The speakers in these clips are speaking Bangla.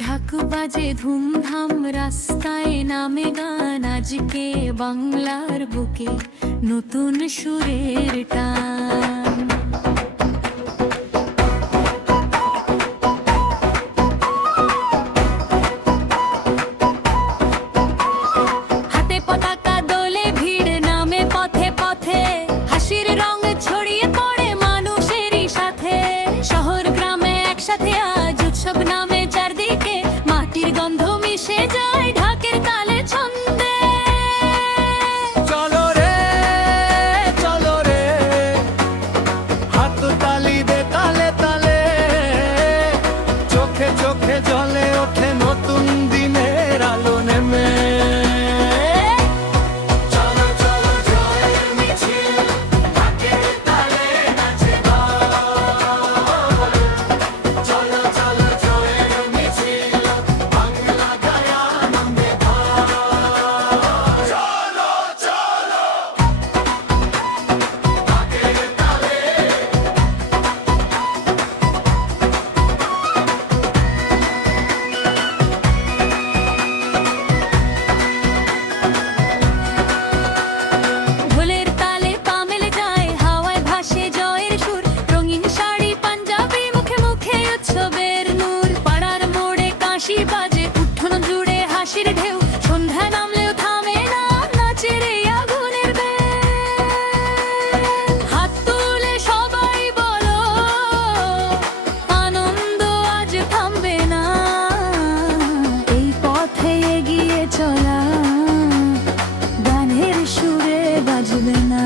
ঢাক বাজে ধুমধাম, রাস্তায় নামে গান, আজকে বাংলার বুকে নতুন সুরের টান। হাতে পতাকা দোলে, ভিড় নামে পথে পথে, হাসির রং ছড়িয়ে পড়ে মানুষেরই সাথে। শহর গ্রামে একসাথে আজ উৎসব নামে চারদিকে, মাটির গন্ধ মিশে যায় ঢাকের তালে ছন্দে। চলো রে চলো রে, হাত তালি দে তালে তালে, চোখে চোখে জ্বলে ওঠে নতুন দিনের আলো নেমে। চলো চলো জয়ের মিছিল, ঢাকের তালে নাচে দল। চলো চলো জয়ের মিছিল, বাংলা গায় আনন্দে ভর। চলো চলো ঢাকের তালে। ঢোলের তালে পা মেলে যায়, হাওয়ায় ভাসে জয়ের সুর, রঙিন শাড়ি পাঞ্জাবি, মুখে মুখে উৎসবের নূর। পাড়ার মোড়ে কাশি বাজে, উঠোন জুড়ে হাসির ঢেউ, সন্ধ্যা নামলেও থামে না নাচের এই আগুনের বেল। হাত তুলে সবাই বলো, আনন্দ আজ থামবে না, এই পথে এগিয়ে চলা গানের সুরে বাজবে না।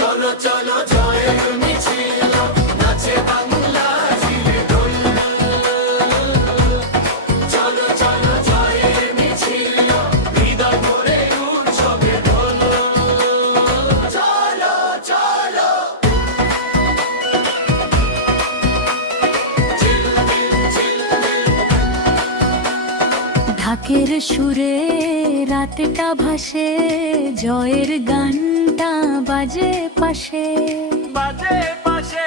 চলো চলো জয়ের মিছিল, নাচে বাংলা জিরে ঢোল। চলো চলো জয়ের মিছিল, হৃদয় ভরে উৎসবে ঢোল। চলো চলো ঢাকের সুরে রাতটা ভাসে, জয়ের গানটা বাজে পাশে। বাজে পাশে।